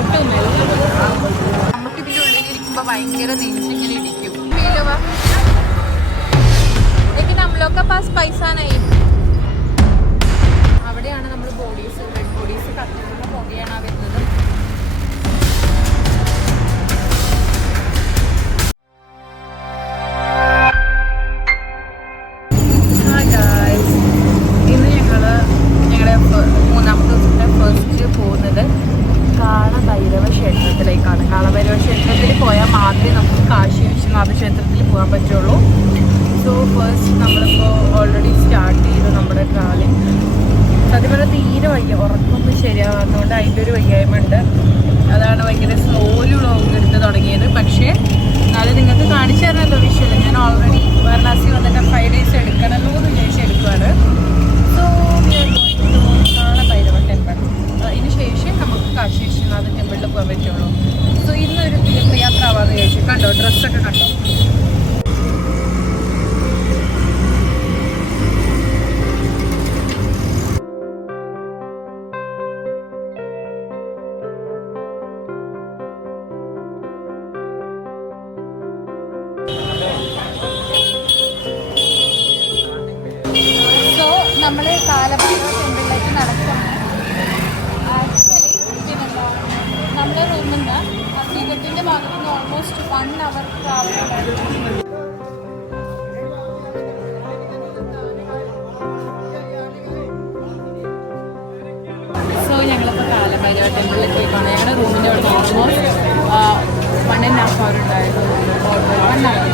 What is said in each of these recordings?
മോട്ടും നമുക്ക് ഇതിൻ്റെ ഉള്ളിലിരിക്കുമ്പോൾ ഭയങ്കര നെഞ്ചിങ്ങനെ ഇരിക്കും. लेकिन हम लोग का पास पैसा नहीं. അവിടെയാണ് നമ്മൾ ബോഡീസ് ഡെഡ് ബോഡീസ് കത്തിക്കുന്ന പുകയാണ് വരുന്നത്. ഇന്ന് ഞങ്ങളുടെ മൂന്നാമത്തെ ദിവസത്തെ ഫസ്റ്റ് പോകുന്നത് കാളഭൈരവ ക്ഷേത്രത്തിലേക്കാണ്. കാളഭൈരവ ക്ഷേത്രത്തിൽ പോയാൽ മാത്രമേ നമുക്ക് കാശി വിശ്വനാഥ ക്ഷേത്രത്തിൽ പോകാൻ പറ്റുള്ളൂ. സോ ഫസ്റ്റ് നമ്മളിപ്പോൾ ഓൾറെഡി സ്റ്റാർട്ട് ചെയ്തു നമ്മുടെ ട്രാവലിംഗ്. സത്യം പറഞ്ഞാൽ തീരെ വയ്യ, ഉറക്കമൊന്നും ശരിയാവാത്തതുകൊണ്ട് അതിൻ്റെ ഒരു വയ്യായ്മ ഉണ്ട്. അതാണ് ഭയങ്കര സ്ലോലി വ്ളോഗ് എടുത്ത് തുടങ്ങിയത്. പക്ഷേ എന്നാലും നിങ്ങൾക്ക് കാണിച്ചു തരണമല്ലോ വിഷ്വൽ. ഞാൻ ഓൾറെഡി വാരണാസി വന്നിട്ട് 5 days എടുക്കണമല്ലോ എന്ന് വിചാരിച്ച് എടുക്കുവാണ്. സോ കാളഭൈരവ ടെമ്പിൾ, അതിന് ശേഷം നമുക്ക് കാശി വിശ്വനാഥ ടെമ്പിളിൽ പോകാൻ പറ്റുള്ളൂ. സോ ഇന്നൊരു തീർത്ഥയാത്ര ആവാമെന്ന് വിചാരിച്ചു. കണ്ടോ ഡ്രസ്സൊക്കെ കണ്ടോ. നമ്മൾ കാലഭൈരവ ടെമ്പിളിലേക്ക് നടക്കുകയാണ്. ആക്ച്വലി പിന്നെന്താ നമ്മുടെ റൂമിൽ നിന്ന് ടിക്കറ്റിൻ്റെ ഭാഗത്ത് നിന്ന് ഓൾമോസ്റ്റ് 1 hour ട്രാവൽ ഉണ്ടായിരുന്നു. സോ ഞങ്ങളിപ്പോൾ കാലഭൈരവ ടെമ്പിളിൽ പോയിക്കാണ്. ഞങ്ങളുടെ റൂമിൻ്റെ അവിടെ നിന്ന് ഓൾമോസ്റ്റ് 1.5 hour ഉണ്ടായിരുന്നു. 1 hour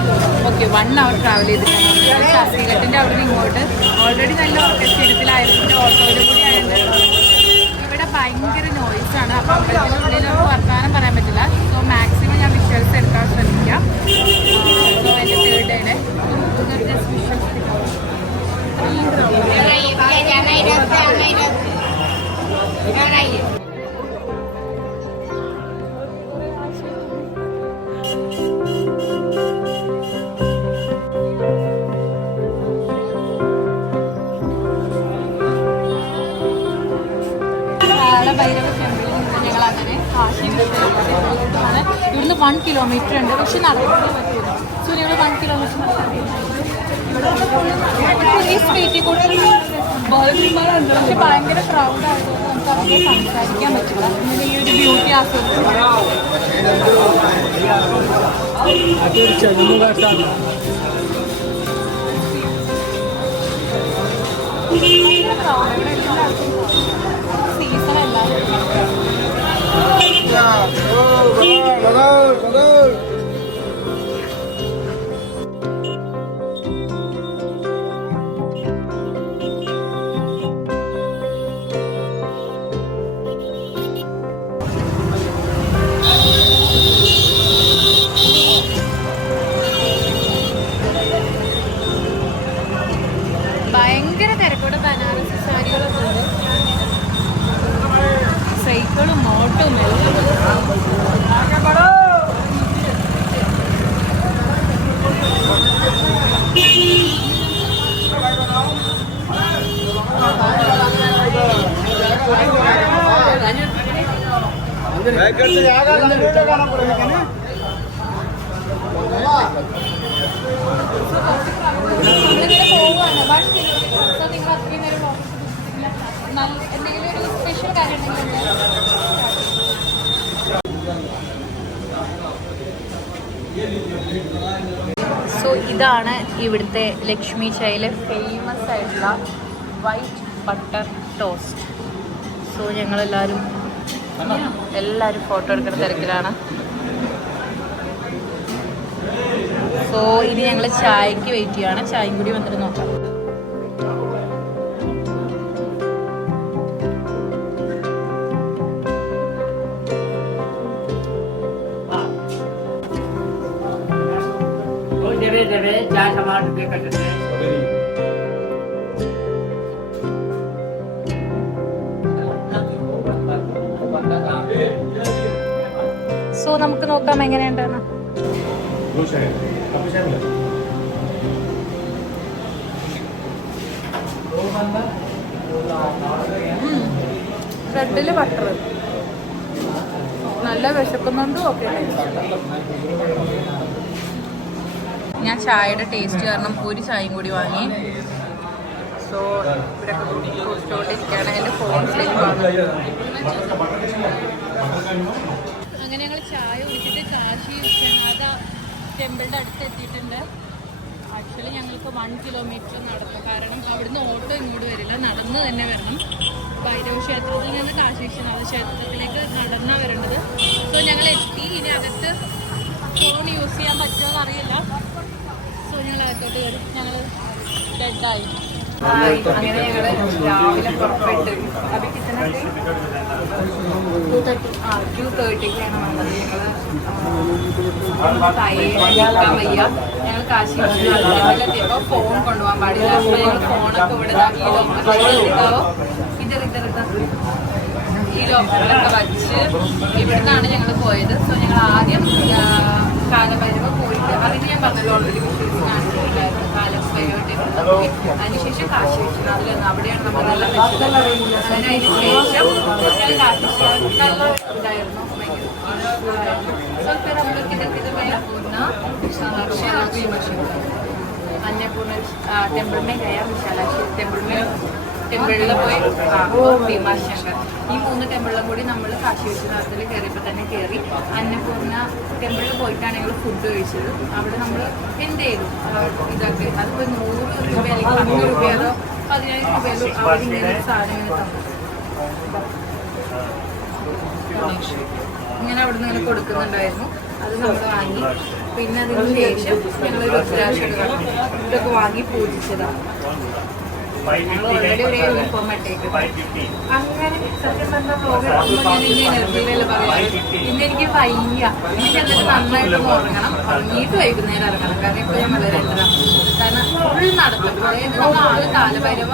ഓക്കെ 1 hour ട്രാവൽ ചെയ്തിട്ടാണ് ശാസ്ത്രീഘട്ടിൻ്റെ അവിടെ നിന്ന് ഇങ്ങോട്ട്. ഓൾറെഡി നല്ല ക്ഷീണത്തിലായിരുന്നു. ഓട്ടോയിലും കൂടി ആയതുകൊണ്ട് ഇവിടെ ഭയങ്കര നോയ്സാണ്. അപ്പോൾ അമ്പലത്തിനുള്ളിൽ നമുക്ക് വർത്തമാനം പറയാൻ പറ്റില്ല. സോ മാക്സിമം ഞാൻ വിഷ്വൽസ് എടുക്കാൻ ശ്രമിക്കാം. സോ എൻ്റെ തേർഡ് ഡേയുടെ ജസ്റ്റ് വിഷ്വൽസ് ഭൈരവ ടെമ്പിളിൽ നിന്ന് ഞങ്ങൾ അങ്ങനെ കാശി വിശ്വനാഥാണ്. ഇവിടുന്ന് 1 kilometer ഉണ്ട്. പക്ഷെ നടക്കാൻ പറ്റില്ല. സോ ഞങ്ങൾ 1 kilometer പക്ഷെ ഭയങ്കര ക്രൗഡ് ആയതുകൊണ്ട് നമുക്ക് അവർക്ക് സംസാരിക്കാൻ പറ്റില്ല. ഇങ്ങനെ ഈ ഒരു ബ്യൂട്ടി ആസ്വദിച്ചു. സീസൺ എല്ലാവരും ഭയങ്കര തിരക്കൂടെ. ബനാറസി സാരികളൊക്കെ ഉണ്ട്. സൈക്കിളും മോട്ടും നമ്മളിങ്ങനെ പോവാണ്. നിങ്ങൾ അത്രയും നേരം എന്തെങ്കിലും ഒരു സ്പെഷ്യൽ കാര്യം ഉണ്ടെങ്കിൽ സോ ഇതാണ് ഇവിടുത്തെ ലക്ഷ്മി ചായയിലെ ഫേമസ് ആയിട്ടുള്ള വൈറ്റ് ബട്ടർ ടോസ്റ്റ്. സോ ഞങ്ങളെല്ലാവരും ഫോട്ടോ എടുക്കുന്ന തിരക്കിലാണ്. സോ ഇനി ഞങ്ങൾ ചായക്ക് വെയിറ്റ് ചെയ്യാണ്. ചായയും കൂടി വന്നിട്ട് നോക്കാം. സോ നമുക്ക് നോക്കാം എങ്ങനെയുണ്ടെന്ന്. ബ്രെഡില് ബട്ടർ നല്ല വിശക്കുന്നുണ്ട്. ഓക്കെ, ഞാൻ ചായയുടെ ടേസ്റ്റ് കാരണം ഒരു ചായയും കൂടി വാങ്ങി. സോ ഇവിടെ കുടിച്ചോണ്ടിരിക്കുകയാണ്. എൻ്റെ ഫോണിലേക്ക് അങ്ങനെ ഞങ്ങൾ ചായ കുടിച്ചിട്ട് കാശി വിശ്വനാഥ ടെമ്പിളിൻ്റെ അടുത്ത് എത്തിയിട്ടുണ്ട്. ആക്ച്വലി ഞങ്ങൾക്ക് 1 കിലോമീറ്റർ നടക്കും, കാരണം അവിടുന്ന് ഓട്ടോ ഇങ്ങോട്ട് വരില്ല, നടന്ന് തന്നെ വരണം. ഭൈരവ ക്ഷേത്രത്തിൽ നിന്ന് കാശി വിശ്വനാഥ ക്ഷേത്രത്തിലേക്ക് നടന്നാണ് വരേണ്ടത്. സോ ഞങ്ങൾ എത്തി. ഇനി അകത്ത് ഫോൺ യൂസ് ചെയ്യാൻ പറ്റുമോ എന്നറിയില്ല. സോ ഞങ്ങൾ അകത്തോട്ട് കയറി. ഞങ്ങൾ ഡെഡായി. അങ്ങനെ ഞങ്ങൾ രാവിലെ പുറപ്പെട്ട് അത് കിച്ചണൊക്കെ 2:30 വന്നത്. ഞങ്ങൾ വയ്യ. ഞങ്ങൾ കാശി എത്തിയപ്പോൾ ഫോൺ കൊണ്ടുപോകാൻ പാടില്ല. അപ്പോൾ ഞങ്ങൾ ഫോണൊക്കെ ഇവിടെ ഈ ലോക്കറിലൊക്കെ വച്ച് ഇവിടുന്നാണ് ഞങ്ങൾ പോയത്. സോ ഞങ്ങൾ ആദ്യം കാലഭൈരവ പോയിട്ട്, അതിന് ഞാൻ പറഞ്ഞല്ലോ ഓൾറെഡി കാണിച്ചിട്ടുണ്ടായിരുന്നു. കാലഭൈരവ ടെമ്പിളിൽ പോയി. അതിനുശേഷം കാശി വിശ്വനാഥിൽ നിന്ന് അവിടെയാണ് നമ്മൾ നല്ല വെച്ചത്. അതിന് ശേഷം ഞങ്ങൾ കാശി വിശ്വനാഥ് നല്ല ഇതായിരുന്നു, ഭയങ്കര നമ്മൾ किधर पूर्णा अन्नपूर्णा टेम्पल में गया, विशालाक्षी टेम्पल में ടെമ്പിളിൽ പോയി ഭീമാശങ്കർ. ഈ 3 ടെമ്പിളിലും കൂടി നമ്മൾ കാശി വിശ്വനാഥത്തിൽ കയറിയപ്പോൾ തന്നെ കയറി. അന്നപൂർണ ടെമ്പിളിൽ പോയിട്ടാണ് ഞങ്ങൾ ഫുഡ് കഴിച്ചത്. അവിടെ നമ്മൾ എന്ത് ചെയ്തു ഇതൊക്കെ അതിപ്പോൾ 100 രൂപ അല്ലെങ്കിൽ 10 രൂപയോ 15 രൂപയോ അവിടെ ഇങ്ങനെ സാധനങ്ങൾ തന്നു. ഇങ്ങനെ അവിടെ നിന്ന് ഇങ്ങനെ കൊടുക്കുന്നുണ്ടായിരുന്നു. അത് നമ്മൾ വാങ്ങി. പിന്നെ അതിന് ശേഷം ഞങ്ങൾ രുദ്രാക്ഷം ഇതൊക്കെ വാങ്ങി പൂജിച്ചതാണ്. ഓൾറെഡി ഒരു യൂണിഫോം ഇട്ടേക്ക്. അങ്ങനെ സത്യം പറഞ്ഞാൽ പോകണമെന്ന് ഞാൻ ഇന്ന് എനർജിയിലല്ല പറയാറ്. ഇന്ന് എനിക്ക് വയ്യ. എനിക്ക് എന്നിട്ട് നന്നായിട്ടൊന്ന് ഉറങ്ങണം. ഉറങ്ങിയിട്ട് വൈകുന്നേരം ഇറങ്ങണം. കാരണം ഇപ്പോൾ ഞാൻ വളരെ കാരണം ഫുൾ നടക്കും. അതായത് നമ്മൾ ആള് കാലഭൈരവ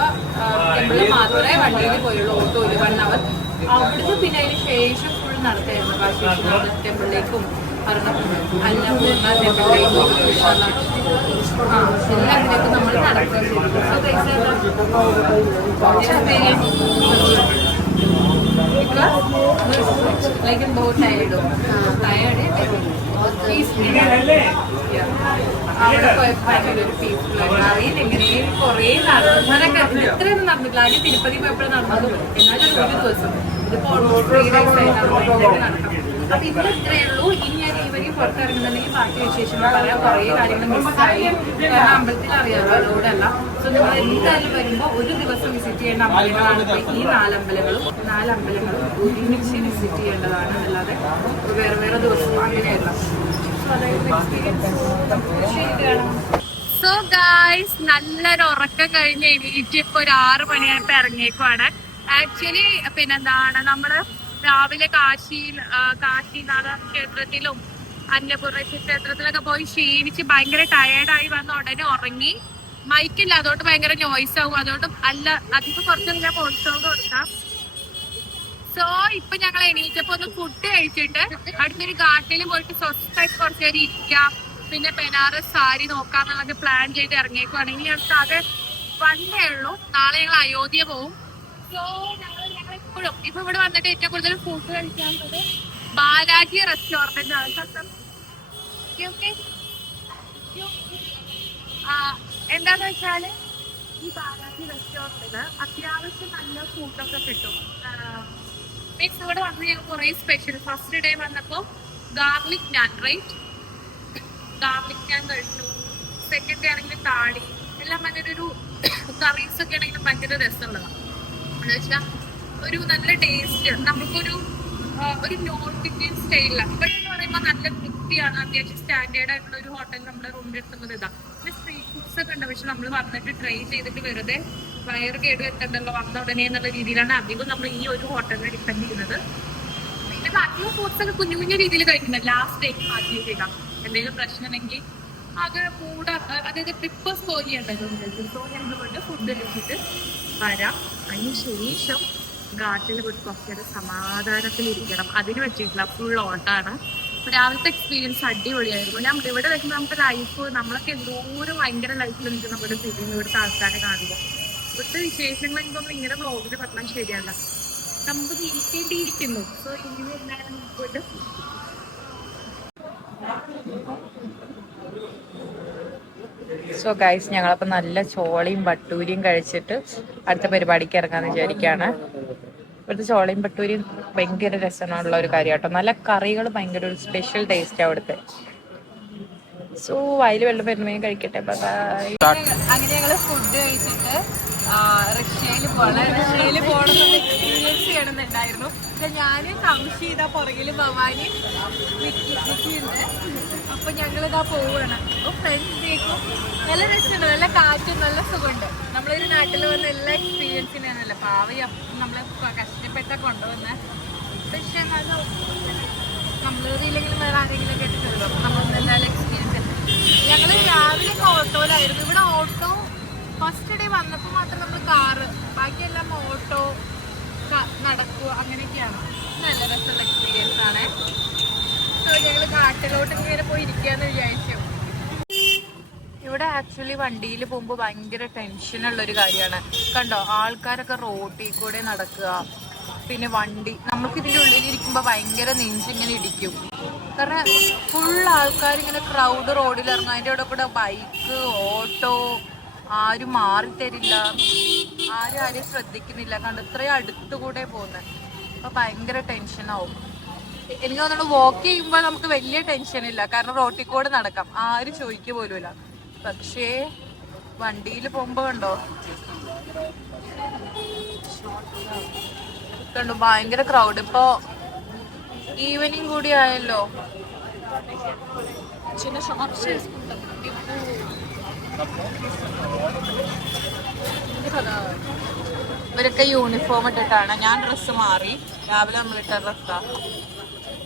ടെമ്പിളിൽ മാത്രമേ വണ്ടിയിൽ പോയുള്ളൂ, ഓട്ടോ ഒരു 1 അവർ. അവിടുന്ന് പിന്നെ അതിന് ശേഷം ഫുൾ നടക്കായിരുന്നു. കാശി വിശ്വനാഥ ടെമ്പിളിലേക്കും അന്നപൂർണ ടെമ്പിളിലേക്കും എല്ലാത്തിലേക്കും നമ്മൾ നടക്കുകയും लेकिन बहुत टायर्ड हो टायर्ड है അവിടെ പോയപ്പോഴൊരു പീസ്ഫുൾ അറിയില്ല. എങ്ങനെയും കുറേ നടന്നതൊക്കെ ഇത്രയൊന്നും നടന്നിട്ടില്ല. ആദ്യം തിരുപ്പതി പോയപ്പോഴും നടന്നത്, എന്നാലും ഒരു ദിവസം ഇതിപ്പോൾ ഓൾമോസ്റ്റ് 3 days ആയിട്ടാണ് നടക്കാം. അപ്പൊ ഇന്ന് ഇത്രയേ ഉള്ളൂ. ഇനി ഞാൻ ഇവര് പുറത്തിറങ്ങുന്നുണ്ടെങ്കിൽ ബാക്കി വിശേഷങ്ങൾ പറയാം. കുറേ കാര്യങ്ങൾ മിസ്സായി. കാരണം അമ്പലത്തിൽ അറിയാമല്ലോ, റോഡല്ല. സോ നിങ്ങൾ എന്തായാലും വരുമ്പോൾ ഒരു ദിവസം വിസിറ്റ് ചെയ്യേണ്ട അമ്പലങ്ങളാണ് ഈ 4 അമ്പലങ്ങളും. 4 അമ്പലങ്ങളും ഒരുമിച്ച് വിസിറ്റ് ചെയ്യേണ്ടതാണ്, അല്ലാതെ വേറെ വേറെ ദിവസം അങ്ങനെയല്ല. സോ ഗായ്സ്, നല്ലൊരു ഉറക്കം കഴിഞ്ഞ് എണീറ്റ് ഇപ്പൊ ഒരു 6 മണിയായപ്പോ ഇറങ്ങിയേക്കുവാണ്. ആക്ച്വലി പിന്നെന്താണ്, നമ്മള് രാവിലെ കാശിനാഥ ക്ഷേത്രത്തിലും അന്നപൂർണ ക്ഷേത്രത്തിലൊക്കെ പോയി ക്ഷീണിച്ച് ഭയങ്കര ടയേർഡായി വന്ന ഉടനെ ഉറങ്ങി. മൈക്കില്ല, അതുകൊണ്ട് ഭയങ്കര നോയ്സ് ആവും. അതുകൊണ്ട് അതിപ്പോ കുറച്ച് ഞാൻ വോയിസ് ഓവർ കൊടുക്കാം. സോ ഇപ്പൊ ഞങ്ങൾ എണീറ്റപ്പോ ഒന്ന് ഫുഡ് കഴിച്ചിട്ട് അടുത്തൊരു ഗാർഡനിൽ പോയിട്ട് സ്വസ്ഥമായിട്ട് കുറച്ച് നേരം ഇരിക്കാം, പിന്നെ ബനാറസ് സാരി നോക്കാന്നുള്ളത് പ്ലാൻ ചെയ്ത് ഇറങ്ങിയേക്കുവാണെങ്കിൽ ഞങ്ങൾക്ക് ആകെ 1 ഡേ ഉള്ളൂ. നാളെ ഞങ്ങൾ അയോധ്യ പോവും. സോ ഞങ്ങൾ ഇപ്പോഴും ഇപ്പൊ ഇവിടെ വന്നിട്ട് ഏറ്റവും കൂടുതൽ ഫുഡ് കഴിക്കാനുള്ളത് ബാലാജി റെസ്റ്റോറന്റ് ആണ്. എന്താന്ന് വെച്ചാല് ഈ ബാലാജി റെസ്റ്റോറന്റില് അത്യാവശ്യം നല്ല ഫുഡൊക്കെ കിട്ടും. മീൻസ് ഇവിടെ വന്ന് ഞങ്ങൾ കുറെ സ്പെഷ്യൽ, ഫസ്റ്റ് ഡേ വന്നപ്പോ ഗാർലിക് നാൻ, റൈറ്റ്, ഗാർലിക് നാൻ കഴിച്ചു. സെക്കൻഡ് ഡേ ആണെങ്കിൽ താളി, എല്ലാം ഭയങ്കര ഒരു കറീസ് ഒക്കെ ആണെങ്കിലും ഭയങ്കര രസമുള്ളതാണ്. എന്ന് വെച്ചാൽ ഒരു നല്ല ടേസ്റ്റ്, നമുക്കൊരു നോർത്ത് ഇന്ത്യൻ സ്റ്റൈലിലാണ്. ഇവിടെ എന്ന് പറയുമ്പോൾ നല്ല വൃത്തിയാണ്, അത്യാവശ്യം സ്റ്റാൻഡേർഡ് ആയിട്ടുള്ള ഒരു ഹോട്ടൽ നമ്മുടെ റൂമിൽ എത്തുന്നത് ഇതാണ്. പിന്നെ സ്ട്രീറ്റ് ഫുഡ്സ് ഒക്കെ ഉണ്ട്, പക്ഷെ നമ്മൾ വന്നിട്ട് ട്രൈ ചെയ്തിട്ട് വെറുതെ വയറ് കേട് വെക്കണ്ടല്ലോ വന്ന ഉടനെ എന്നുള്ള രീതിയിലാണ് അധികം നമ്മൾ ഈ ഒരു ഹോട്ടലിനെ ഡിപ്പെൻഡ് ചെയ്യുന്നത്. പിന്നെ ബാക്കിയുള്ള ഫുഡ്സ് ഒക്കെ കുഞ്ഞു കുഞ്ഞു രീതിയിൽ കഴിക്കുന്നത്. ലാസ്റ്റ് ഡേക്ക് മാറ്റി വെച്ചേക്കാം, എന്തെങ്കിലും പ്രശ്നമെങ്കിൽ അത് കൂടെ, അതായത് ട്രിപ്പേഴ്സ് പോലെയുണ്ടല്ലോ. സോ ഞങ്ങൾ കൊണ്ട് ഫുഡ് കഴിച്ചിട്ട് വരാം. അതിന് ശേഷം ഗാർഡനിൽ പോയിട്ട് കുറച്ചേരം സമാധാനത്തിലിരിക്കണം. അതിന് പറ്റിയിട്ടില്ല, ഫുൾ ഓട്ടാണ്. രാവിലത്തെ എക്സ്പീരിയൻസ് അടിപൊളിയായിരുന്നു. ഞാൻ ഇവിടെ വരുമ്പോൾ നമുക്ക് ലൈഫ്, നമ്മളൊക്കെ എന്തോരം ഭയങ്കര ലൈഫിൽ എനിക്ക് നമ്മുടെ ഫീലിംഗ് ഇവിടുത്തെ ആൾക്കാരെ കാണുമ്പോൾ. ഇവിടുത്തെ വിശേഷങ്ങൾ എനിക്കൊന്നും ഇങ്ങനെ വ്ളോഗിൽ പറഞ്ഞാൽ ശരിയല്ല. നമുക്ക് തിരിക്കേണ്ടിയിരിക്കുന്നു. സോ ഇനി എന്താണ് മുമ്പോട്ട്. സോ ഗൈസ്, ഞങ്ങളപ്പോൾ നല്ല ചോളയും ഭട്ടൂരിയും കഴിച്ചിട്ട് അടുത്ത പരിപാടിക്ക് ഇറങ്ങാന്ന് വിചാരിക്കുകയാണ്. ഇവിടുത്തെ ചോളയും ഭട്ടൂരിയും ഭയങ്കര രസമുള്ള ഒരു കാര്യം കേട്ടോ. നല്ല കറികൾ ഭയങ്കര ഒരു സ്പെഷ്യൽ ടേസ്റ്റ് അവിടുത്തെ. സോ അതിൽ വെള്ളം വരുന്നേ കഴിക്കട്ടെ. ബൈ. അങ്ങനെ ഞങ്ങൾ ഫുഡ് കഴിച്ചിട്ട് റഷ്യയിൽ പോകണമെന്ന് എക്സ്പീരിയൻസ് ചെയ്യണമെന്നുണ്ടായിരുന്നു. ഞാൻ കംഷി ഇതാ പുറകിൽ ഭവാനി നിൽക്കുന്നുണ്ട്. അപ്പൊ ഞങ്ങളിതാ പോവുകയാണ്. അപ്പോൾ ഫ്രണ്ട്സ് കേൾക്കും നല്ല രസമുണ്ട്, നല്ല കാറ്റും നല്ല സുഖമുണ്ട്. നമ്മളൊരു നാട്ടിൽ വന്ന എല്ലാ എക്സ്പീരിയൻസിനാണല്ലോ പാവയും നമ്മളെ കഷ്ടപ്പെട്ട കൊണ്ടുവന്ന്. പക്ഷെ നമ്മളില്ലെങ്കിലും വേറെ ആരെങ്കിലും കേട്ടിട്ടുള്ളൂ. അപ്പം നമ്മളൊന്നും എന്തായാലും എക്സ്പീരിയൻസ്. ഞങ്ങൾ രാവിലെ ഓട്ടോയിലായിരുന്നു. ഇവിടെ ഓട്ടോ ഫസ്റ്റ് ഡേ വന്നപ്പോൾ മാത്രം നമ്മൾ കാറ്, ബാക്കിയെല്ലാം ഓട്ടോ നടക്കുക അങ്ങനെയൊക്കെയാണ്. നല്ല രസമുള്ള എക്സ്പീരിയൻസ് ആണ്. സോ ഞങ്ങൾ കാട്ടിലോട്ട് ഇങ്ങനെ പോയി ഇരിക്കാന്ന് വിചാരിച്ചു. ഇവിടെ ആക്ച്വലി വണ്ടിയിൽ പോകുമ്പോൾ ഭയങ്കര ടെൻഷനുള്ളൊരു കാര്യമാണ്. കണ്ടോ, ആൾക്കാരൊക്കെ റോഡിൽ കൂടെ നടക്കുക. പിന്നെ വണ്ടി നമുക്ക് ഇതിൻ്റെ ഉള്ളിലിരിക്കുമ്പോൾ ഭയങ്കര നെഞ്ചിങ്ങനെ ഇടിക്കും. കാരണം ഫുൾ ആൾക്കാരിങ്ങനെ ക്രൗഡ് റോഡിൽ ഇറങ്ങും. അതിൻ്റെ കൂടെ ബൈക്ക്, ഓട്ടോ, ആരും മാറിത്തരില്ല, ആരും ശ്രദ്ധിക്കുന്നില്ല. കണ്ട് ഇത്രയും അടുത്തുകൂടെ പോകുന്നത്. അപ്പോൾ ഭയങ്കര ടെൻഷനാവും. എനിക്ക് തോന്നുന്നു വാക്ക് ചെയ്യുമ്പോൾ നമുക്ക് വലിയ ടെൻഷനില്ല, കാരണം റോട്ടിൽ കൂടെ നടക്കാം, ആരും ചോദിക്കുക പോലുമില്ല. പക്ഷേ വണ്ടിയിൽ പോകുമ്പോൾ കണ്ടോ ഭയങ്കര ക്രൗഡ്. ഇപ്പോ ഈവനിങ് കൂടി ആയല്ലോ. ഇവരൊക്കെ യൂണിഫോം ഇട്ടിട്ടാണ്. ഞാൻ ഡ്രസ്സ് മാറി. രാവിലെ നമ്മളിട്ട ഡ്രസ്സാ.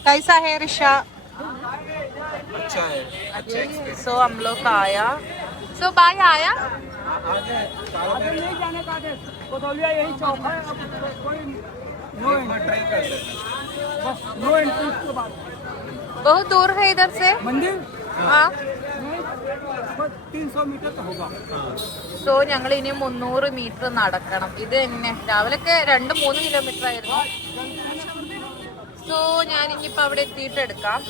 कैसा है ऋषा? अच्छा है. सो हम लोग आया. सो बाय आया. आगे नहीं जाने का है. कोतवालिया यही चौक है. कोई नो ट्राई कर सकते. बस नो एंट्री के बाद. बहुत दूर है इधर से मंदिर. हाँ 300 मीटर तो होगा. സോ ഞങ്ങൾ ഇനി 300 മീറ്റർ നടക്കണം. ഇത് തന്നെ രാവിലെയൊക്കെ 2-3 കിലോമീറ്റർ ആയിരുന്നു. സോ ഞാൻ ഇനിയിപ്പോൾ അവിടെ എത്തിയിട്ട് എടുക്കാം.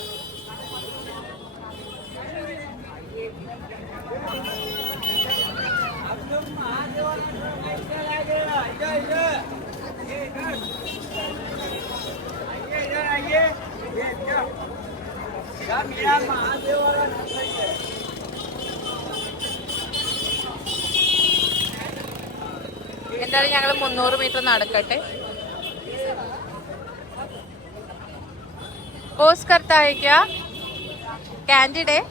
എന്തായാലും ഞങ്ങൾ 300 മീറ്റർ നടക്കട്ടെ. पोस्ट करता है क्या कैंडिड है?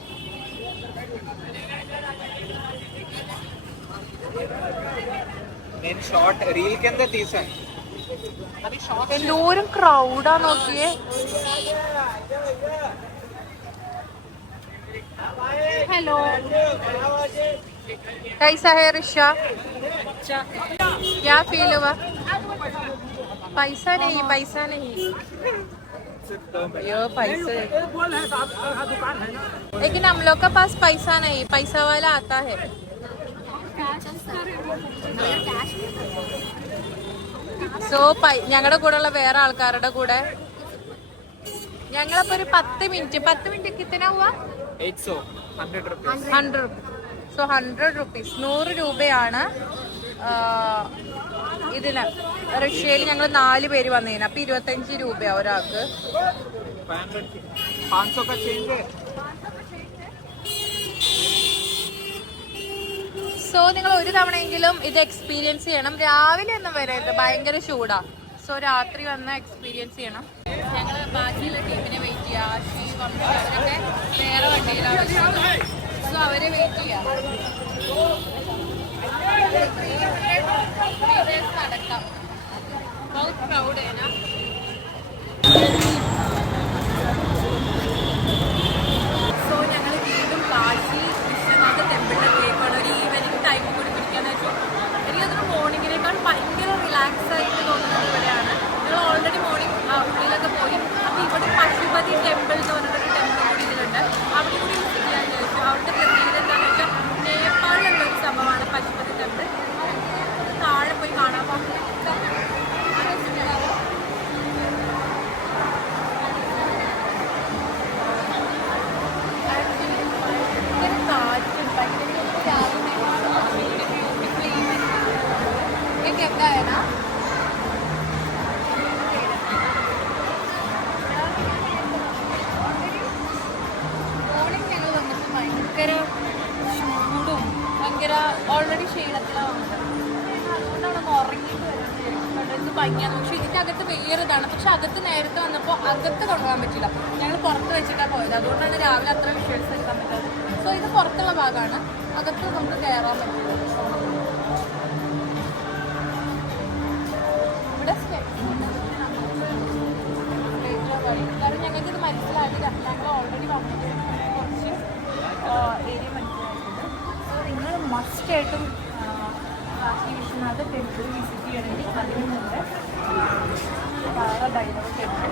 నేను షార్ట్ రీల్ కింద తీసాను. అది షార్ట్ ఎల్లూరం క్రౌడ్ ఆ നോക്കിയേ. हेलो कैसा है ऋषा? क्या फील हुआ? पैसा नहीं यो पैसे. लेकिन हम लोग का पास पैसा नहीं. पैसा वाला आता है. സോ ഞങ്ങളുടെ കൂടെ ഉള്ള വേറെ ആൾക്കാരുടെ കൂടെ ഞങ്ങളപ്പോ ഒരു 10 മിനിറ്റ് കിത്തന ഹുവാ 100 സോ 100 റുപ്പീസ് 100 രൂപയാണ് ഇതിന്. റഷ്യയിൽ ഞങ്ങൾ 4 പേര് വന്നതിന്. അപ്പൊ 25 രൂപയാ ഒരാൾക്ക്. സോ നിങ്ങൾ ഒരു തവണയെങ്കിലും ഇത് എക്സ്പീരിയൻസ് ചെയ്യണം. രാവിലെ ഒന്നും വരരുത്, ഭയങ്കര ചൂടാ. സോ രാത്രി വന്ന് എക്സ്പീരിയൻസ് ചെയ്യണം. ഞങ്ങൾ ബാക്കിയുള്ള ടീമിനെ വെയിറ്റ് ചെയ്യുക. ആഷി അവരൊക്കെ വേറെ വണ്ടിയിലാണ്. സോ അവരെ വെയിറ്റ് ചെയ്യാം. നടക്കാം. बहुत क्राउड है ना. സോ ഞങ്ങൾ വീണ്ടും കാശി വിശ്വനാഥ ടെമ്പിളിലേക്കാണ്. ഒരു ഈവനിങ് ടൈം കൂടി പിടിക്കാന്ന് വെച്ചു. എനിക്കതൊരു മോർണിംഗിനേക്കാൾ ഭയങ്കര റിലാക്സ് ആയിട്ട് തോന്നുന്നത് ഇവിടെയാണ്. ഞങ്ങൾ ഓൾറെഡി മോർണിംഗ് ഉള്ളിലൊക്കെ പോയി. അപ്പോൾ ഇവിടെ പശുപതി ടെമ്പിൾ എന്ന് പറഞ്ഞിട്ടൊരു ടെമ്പിൾ കൂടി ഇതിലുണ്ട്. അവിടെ കൂടി വിസിറ്റ് ചെയ്യാൻ ചോദിച്ചു. അവിടുത്തെ പ്രത്യേകത എന്താണെന്ന് വെച്ചാൽ നേപ്പാളിലുള്ള ഒരു സംഭവമാണ് പശുപതി ടെമ്പിൾ. താഴെ कैसा है ना മോർണിംഗ് ഞങ്ങൾ വന്നിട്ട് ഭയങ്കര ചൂടും ഭയങ്കര ഓൾറെഡി ക്ഷീണത്തിലാണ് വന്നത്. അതുകൊണ്ടാണ് ഒന്ന് ഉറങ്ങിയിട്ട് വരാൻ ഇത് ഭംഗിയാണ്. പക്ഷേ ഇതിൻ്റെ അകത്ത് വേറെതാണ്. പക്ഷെ അകത്ത് നേരത്തെ വന്നപ്പോൾ അകത്ത് കൊണ്ടുപോകാൻ പറ്റില്ല. ഞങ്ങൾ പുറത്ത് വെച്ചിട്ടാണ് പോയത്. അതുകൊണ്ടാണ് രാവിലെ അത്ര വിഷ്വൽസ് എടുക്കാൻ പറ്റാത്തത്. സോ ഇത് പുറത്തുള്ള ഭാഗമാണ്. അകത്ത് നമുക്ക് കയറാൻ പറ്റില്ല. ഇവിടെ സ്റ്റെപ്സ് ഉണ്ട്. കാരണം ഞങ്ങൾക്ക് ഇത് മനസ്സിലായില്ല. ഞങ്ങൾ ഓൾറെഡി വന്നത് കുറച്ച് ഏരിയ മനസ്സിലായിട്ടുണ്ട്. സോ നിങ്ങൾ മസ്റ്റായിട്ടും കാശി വിശ്വനാഥ് ടെമ്പിൾ വിസിറ്റ് ചെയ്യണമെങ്കിൽ അതിന് മുമ്പ് ഭൈരവ ടെമ്പിൾ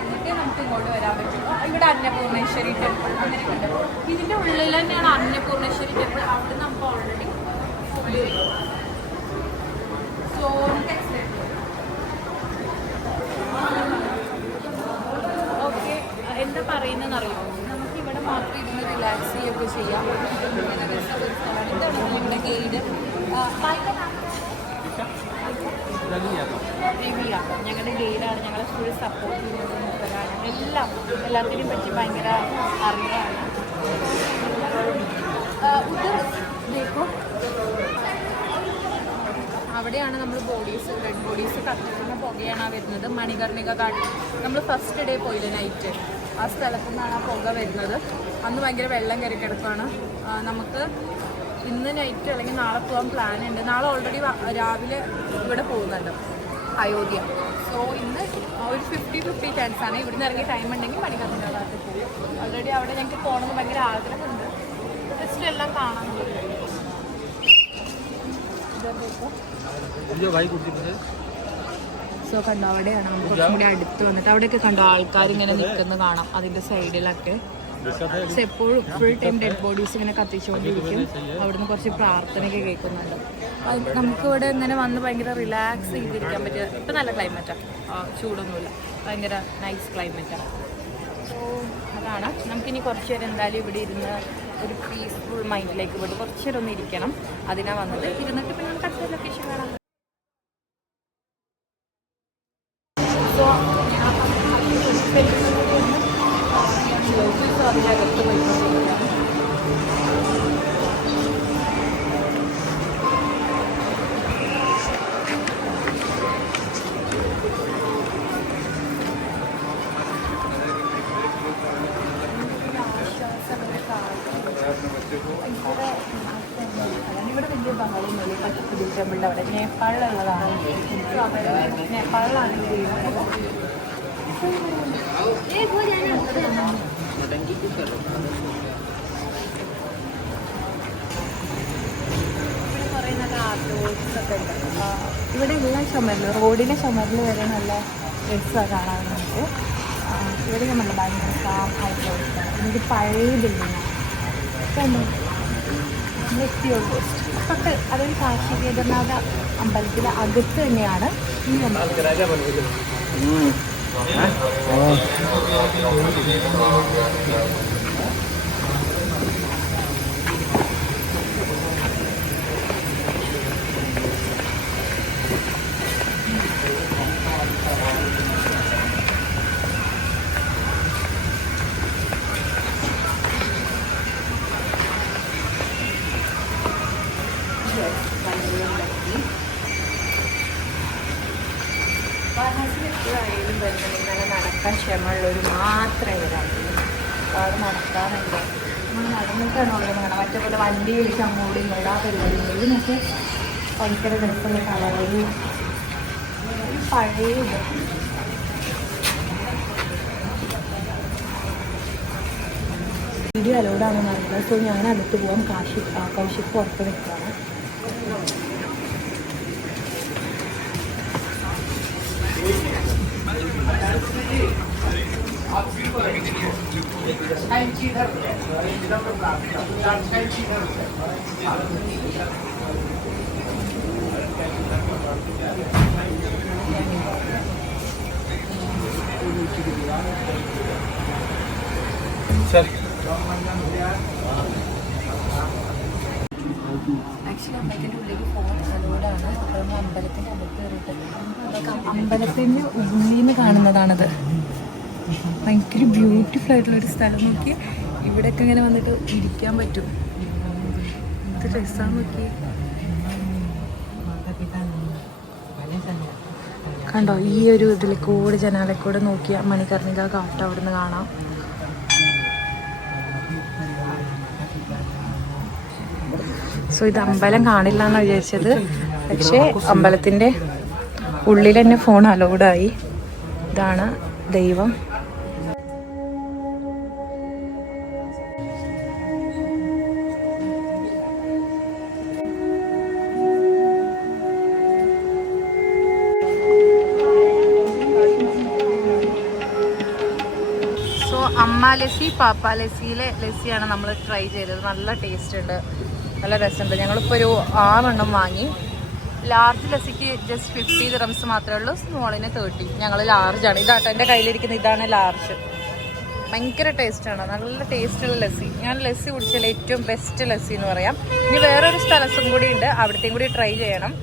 എന്നിട്ട് നമുക്ക് ഇങ്ങോട്ട് വരാൻ പറ്റും. ഇവിടെ അന്നപൂർണേശ്വരി ടെമ്പിൾ അങ്ങനെയൊക്കെ ഉണ്ട്. ഇതിൻ്റെ ഉള്ളിൽ തന്നെയാണ് അന്നപൂർണേശ്വരി ടെമ്പിൾ. അവിടെ നമുക്ക് ഓൾറെഡി ഓക്കെ എന്താ പറയുന്നതെന്ന് അറിയുമോ? നമുക്ക് ഇവിടെ മാത്രം ഇരുന്ന് റിലാക്സ് ചെയ്യുകയൊക്കെ ചെയ്യാം. ഇതാണ് നമ്മുടെ ഗൈഡ് റിവിയ. ഞങ്ങളുടെ ഗൈഡാണ്. ഞങ്ങളെ ഫുൾ സപ്പോർട്ട് ചെയ്യുന്നത് മൂപ്പരാണ്. എല്ലാത്തിനെയും പറ്റി ഭയങ്കര അറിവാണ്. അവിടെയാണ് നമ്മൾ ഡെഡ് ബോഡീസ് കത്തിക്കുന്ന പുകയാണ് വരുന്നത്. മണികർണിക ഘാട്ട് നമ്മൾ ഫസ്റ്റ് ഡേ പോയില്ല നൈറ്റ്. ആ സ്ഥലത്തു നിന്നാണ് ആ പുക വരുന്നത്. അന്ന് ഭയങ്കര വെള്ളം കയറി കിടക്കുകയാണ്. നമുക്ക് ഇന്ന് നൈറ്റ് അല്ലെങ്കിൽ നാളെ പോകാൻ പ്ലാൻ ഉണ്ട്. നാളെ ഓൾറെഡി രാവിലെ ഇവിടെ പോകുന്നുണ്ട് അയോധ്യ. സോ ഇന്ന് ഒരു 50-50 ചാൻസാണ്. ഇവിടുന്ന് ഇറങ്ങി ടൈം ഉണ്ടെങ്കിൽ മണികർണിക ഘാട്ട് പോകും. ഓൾറെഡി അവിടെ ഞങ്ങൾക്ക് പോകണമെന്ന് ഭയങ്കര ആഗ്രഹമുണ്ട്. ജസ്റ്റ് എല്ലാം കാണാനുള്ളത്. സോ കണ്ടോ അവിടെയാണ് നമുക്ക് കുറച്ചും കൂടി അടുത്ത് വന്നിട്ട് അവിടെയൊക്കെ കണ്ടോ ആൾക്കാർ ഇങ്ങനെ നിൽക്കുന്നത് കാണാം. അതിൻ്റെ സൈഡിലൊക്കെ എപ്പോഴും ഫുൾ ടൈം ഡെഡ് ബോഡീസ് ഇങ്ങനെ കത്തിച്ചുകൊണ്ടിരിക്കും. അവിടുന്ന് കുറച്ച് പ്രാർത്ഥനയൊക്കെ കേൾക്കുന്നുണ്ട്. നമുക്കിവിടെ ഇങ്ങനെ വന്ന് ഭയങ്കര റിലാക്സ് ചെയ്തിരിക്കാൻ പറ്റിയ ഇപ്പം നല്ല ക്ലൈമറ്റാണ്. ചൂടൊന്നുമില്ല. ഭയങ്കര നൈസ് ക്ലൈമറ്റാണ്. സോ അതാണ്. നമുക്കിനി കുറച്ച് നേരം എന്തായാലും ഇവിടെ ഇരുന്ന് ഒരു പീസ്ഫുൾ മൈൻഡിലേക്ക് പോയിട്ട് കുറച്ച് നേരം ഒന്ന് ഇരിക്കണം. അതിനാണ് വന്നത്. ഇരുന്നിട്ട് പിന്നെ നമുക്ക് അടുത്ത ലൊക്കേഷൻ കാണാം. സോ അതിനകത്ത് പോയിക്കൊണ്ടിരിക്കുകയാണ്. ഇവിടെ വലിയ ബഹളമൊന്നുമില്ല. പച്ചപ്പതി ടെമ്പിളിൻ്റെ അവിടെ നേപ്പാളിലുള്ളതാണ്. നേപ്പാളിലാണ് ഇത് ചെയ്യുന്നത്. ഇവിടെ കുറേ നല്ല ആർട്ട്വർക്ക്സൊക്കെ ഉണ്ട്. ഇവിടെ എല്ലാ ചുമരിലും റോഡിലെ ചുമരിൽ വരെ നല്ല രസമാണ് കാണാൻ നമുക്ക്. ഇവിടെ നമ്മൾ ഭയങ്കര ആർട്ട്വർക്സാണ്. ഇത് പഴയ ബിൽഡിങ്ങാണ്. തൊട്ട് അതൊരു കാശി കേദർനാഥ അമ്പലത്തിലെ അകത്ത് തന്നെയാണ് ഈ അമ്പലം. വാരണാസിയിൽ എപ്പോഴായാലും വരുന്നുണ്ടെങ്കിൽ നല്ല നടക്കാൻ ക്ഷമയുള്ളവർ മാത്രമേ വരാറുള്ളൂ. അവിടെ നടക്കാറുണ്ട്. നമ്മൾ നടന്നിട്ടാണ് ഉള്ളത് കാണാം. മറ്റേ പോലെ വണ്ടി വിളിച്ച് അങ്ങോട്ടും ഇങ്ങോട്ട് ആ പരിപാടികൾ. ഇതിനൊക്കെ ഭയങ്കര രസമുള്ള കളറ് പഴയത്. വീഡിയോ അലോഡാണെന്ന് അറിയില്ല. സോ ഞാൻ അടുത്ത് പോകാൻ കൗശിക് പുറത്ത് നിൽക്കുകയാണ്. ആക്ച്വലി അമ്പലത്തിൻ്റെ ഉള്ളിലേക്ക് ഫോൺ അലോഡാണ്. അമ്പലത്തിൻ്റെ അകത്ത് കയറിയിട്ട് അമ്പലത്തിൻ്റെ ഉള്ളിൽ നിന്ന് കാണുന്നതാണത്. ഭയങ്കര ബ്യൂട്ടിഫുൾ ആയിട്ടുള്ളൊരു സ്ഥലം. നോക്കി ഇവിടെയൊക്കെ ഇങ്ങനെ വന്നിട്ട് ഇരിക്കാൻ പറ്റും. എന്ത് രസമാണ് നോക്കി. കണ്ടോ ഈ ഒരു ഇതിൽ കൂടെ ജനാലക്കൂടെ നോക്കിയാൽ മണികർണിക കാട്ട് അവിടെ നിന്ന് കാണാം. സോ ഇത് അമ്പലം കാണില്ല എന്നാണ് വിചാരിച്ചത്. പക്ഷേ അമ്പലത്തിൻ്റെ ഉള്ളിൽ തന്നെ ഫോൺ അലൗഡായി. ഇതാണ് ദൈവം. സോ അമ്മ ലസ്സി പാപ്പ ലസ്സിയിലെ ലസ്സിയാണ് നമ്മൾ ട്രൈ ചെയ്തത്. നല്ല ടേസ്റ്റ് ഉണ്ട്, നല്ല രസമുണ്ട്. ഞങ്ങളിപ്പോൾ ഒരു 6 എണ്ണം വാങ്ങി. ലാർജ് ലസ്സിക്ക് ജസ്റ്റ് 50 dirhams മാത്രമേ ഉള്ളൂ, സ്മോളിന് 30. ഞങ്ങൾ ലാർജാണ്. ഇതാട്ടോ എൻ്റെ കയ്യിലിരിക്കുന്ന, ഇതാണ് ലാർജ്. ഭയങ്കര ടേസ്റ്റാണ്, നല്ല ടേസ്റ്റുള്ള ലസ്സി. ഞാൻ ലസ്സി കുടിച്ചാൽ ഏറ്റവും ബെസ്റ്റ് ലസ്സി എന്ന് പറയാം. ഇനി വേറൊരു സ്ഥലത്തും കൂടി ഉണ്ട്, അവിടത്തെയും കൂടി ട്രൈ ചെയ്യണം.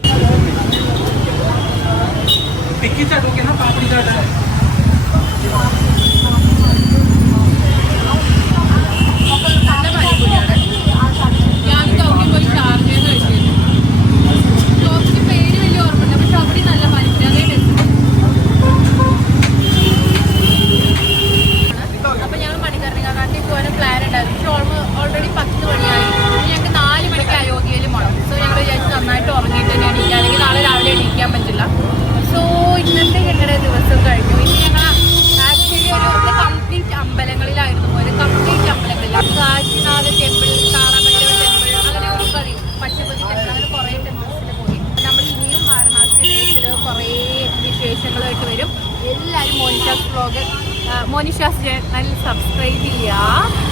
ഓൾറെഡി 10 മണിയായി. ഞങ്ങൾക്ക് 4 മണിക്ക് അയോധ്യയിൽ പോകണം. സോ ഞങ്ങൾ വിചാരിച്ച് നന്നായിട്ട് ഉറങ്ങിയിട്ട് തന്നെ എണീക്കുക, അല്ലെങ്കിൽ നാളെ രാവിലെ എണീക്കാൻ പറ്റില്ല. സോ ഇന്നത്തെ ഞങ്ങളുടെ ദിവസം കഴിഞ്ഞു. ഇനി ഞങ്ങൾ ആക്ച്വലി ഒരു കംപ്ലീറ്റ് അമ്പലങ്ങളിലായിരുന്നു പോയത്. കംപ്ലീറ്റ് അമ്പലങ്ങളിൽ കാശിനാഥ് ടെമ്പിൾ, താറാഭൈരവ ടെമ്പിൾ, അങ്ങനെ ഒരു പശുപതി ടെമ്പിൾ, അങ്ങനെ കുറേ ടെമ്പിൾസിൽ പോയി. നമ്മൾ ഇനിയും വാരണാസി ഡേയ്സിൽ കുറേ വിശേഷങ്ങളുമായിട്ട് വരും. എല്ലാവരും മോനിഷാസ് വ്ലോഗ്, മോനിഷാസ് ചാനൽ സബ്സ്ക്രൈബ് ചെയ്യുക.